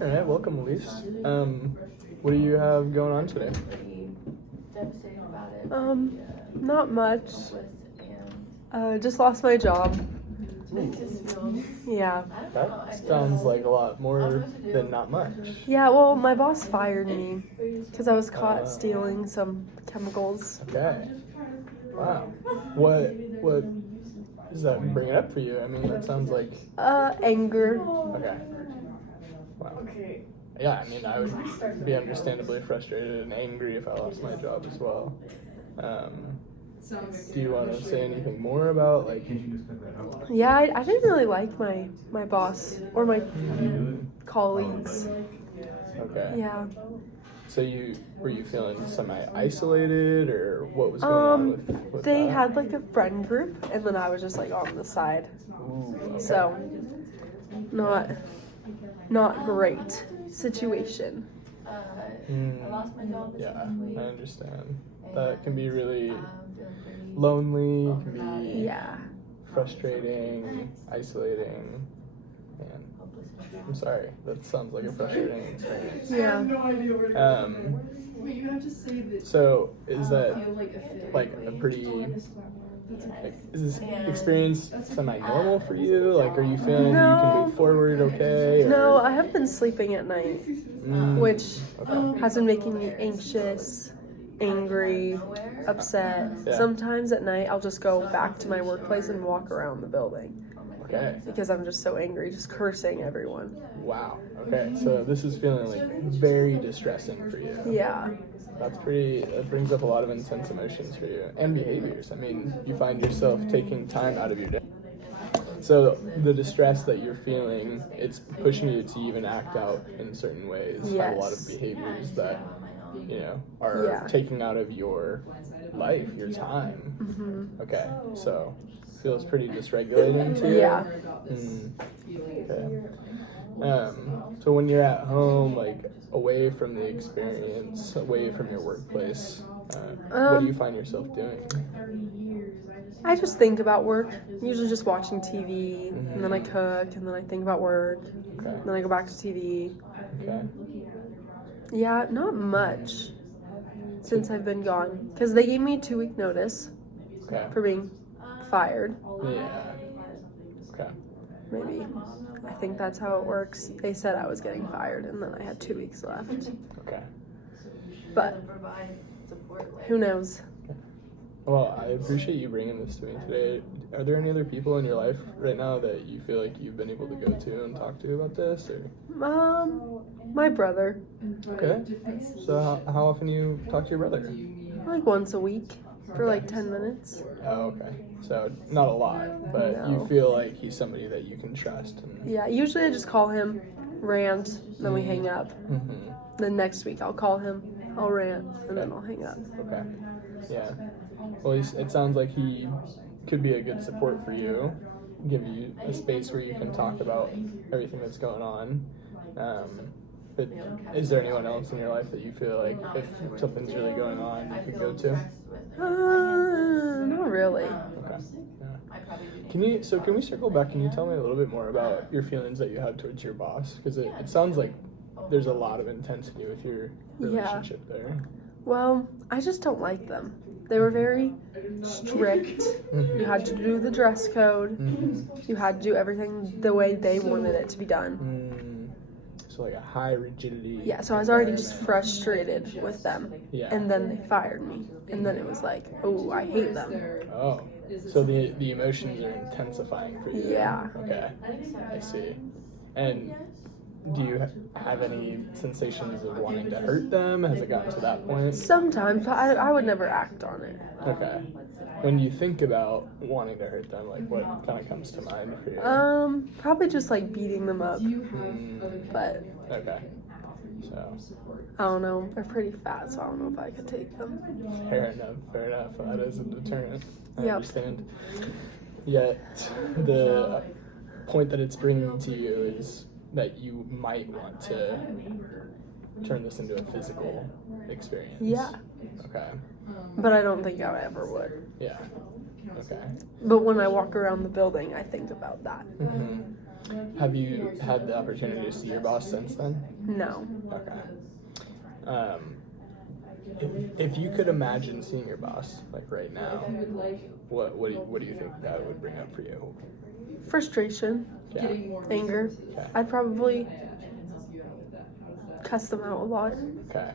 All right, welcome, Elise. What do you have going on today? Not much. Just lost my job. Yeah. That sounds like a lot more than not much. Yeah, well, my boss fired me because I was caught stealing some chemicals. Okay. Wow. What does that bring it up for you? I mean, that sounds like Anger. okay. Wow. Yeah, I mean, I would be understandably frustrated and angry if I lost my job as well. Do you want to say anything more about like? Yeah, I didn't really like my boss or my colleagues. Okay. Yeah. So were you feeling semi-isolated, or what was going on with They that? had like a friend group, and then I was just like on the side. Ooh, okay. So, not great situation. Yeah, I understand. That can be really lonely, can be Yeah. frustrating, isolating, and I'm sorry, that sounds like a frustrating experience. Yeah. So is that like a pretty is this experience semi-normal for you? Like, are you feeling you can move forward okay? Or? No, I have been sleeping at night, which Okay. has been making me anxious, angry, upset. Yeah. Sometimes at night I'll just go back to my workplace and walk around the building Okay. because I'm just so angry, just cursing everyone. Wow. Okay. So this is feeling like very distressing for you. Yeah. That brings up a lot of intense emotions for you and behaviors. I mean, you find yourself taking time out of your day. So the distress that you're feeling, it's pushing you to even act out in certain ways. Have a lot of Yes. behaviors that, are Yeah. taking out of your life, your time. Mm-hmm. Okay. So feels pretty dysregulating to you. Yeah. Okay. So when you're at home, like away from the experience, away from your workplace, what do you find yourself doing? I just think about work. Usually just watching TV, and then I cook, and then I think about work, Okay. and then I go back to TV. Okay. Yeah, not much since I've been gone. Because they gave me a 2-week notice Okay. for being fired. Yeah. Okay. Maybe. I think that's how it works. They said I was getting fired, and then I had 2 weeks left. Okay. But who knows? Well, I appreciate you bringing this to me today. Are there any other people in your life right now that you feel like you've been able to go to and talk to about this? Or? My brother. Okay. So how often do you talk to your brother? Like once a week for like 10 minutes. Oh, okay. So not a lot, but No. you feel like he's somebody that you can trust. And... Yeah, usually I just call him, rant, then we hang up. Mm-hmm. Then next week I'll call him, I'll rant, and then I'll hang up. Okay. Yeah. Well, it sounds like he could be a good support for you, give you a space where you can talk about everything that's going on. But is there anyone else in your life that you feel like if something's really going on, you could go to? Not really. Okay. Yeah. Can we circle back? Can you tell me a little bit more about your feelings that you have towards your boss? Because it sounds like there's a lot of intensity with your relationship there. Well, I just don't like them. They were very strict. Mm-hmm. You had to do the dress code. Mm-hmm. You had to do everything the way they wanted it to be done. So like a high rigidity. Yeah, so I was already just frustrated with them. Yeah. And then they fired me. And then it was like, oh, I hate them. Oh, so the emotions are intensifying for you. Yeah. Okay, I see. And do you have any sensations of wanting to hurt them? Has it gotten to that point? Sometimes, but I would never act on it. Okay. When you think about wanting to hurt them, like what kind of comes to mind for you? Probably just like beating them up. But Okay. So. I don't know. They're pretty fat, so I don't know if I could take them. Fair enough. That is a deterrent. I Yep. understand. Yet, the point that it's bringing to you is that you might want to turn this into a physical experience. Yeah. Okay. But I don't think I ever would. Yeah. Okay. But when I walk around the building, I think about that. Mm-hmm. Have you had the opportunity to see your boss since then? No. Okay. If you could imagine seeing your boss like right now, what do you think that would bring up for you? Frustration, Yeah. anger. Okay. I'd probably cuss them out a lot. Okay.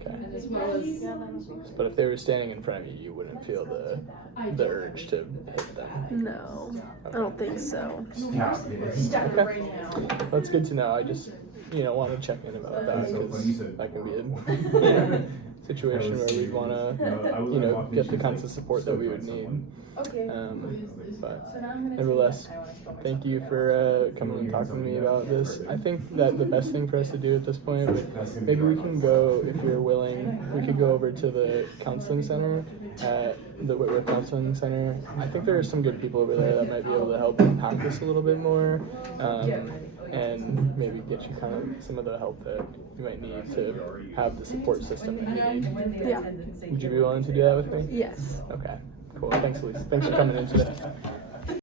Okay. But if they were standing in front of you, you wouldn't feel the urge to hit them. No, I don't think so. Okay. That's good to know. I just, want to check in about that because that can be a situation where we'd want to, get the kinds of support that we would need. But nevertheless, thank you for coming and talking to me about this. I think that the best thing for us to do at this point, maybe we can go, if you're willing, we could go over to the counseling center, the Whitworth Counseling Center. I think there are some good people over there that might be able to help unpack this a little bit more, and maybe get you kind of some of the help that you might need to have the support system that you need. Yeah. Would you be willing to do that with me? Yes. Okay. Cool. Thanks, Elise. Thanks for coming in today.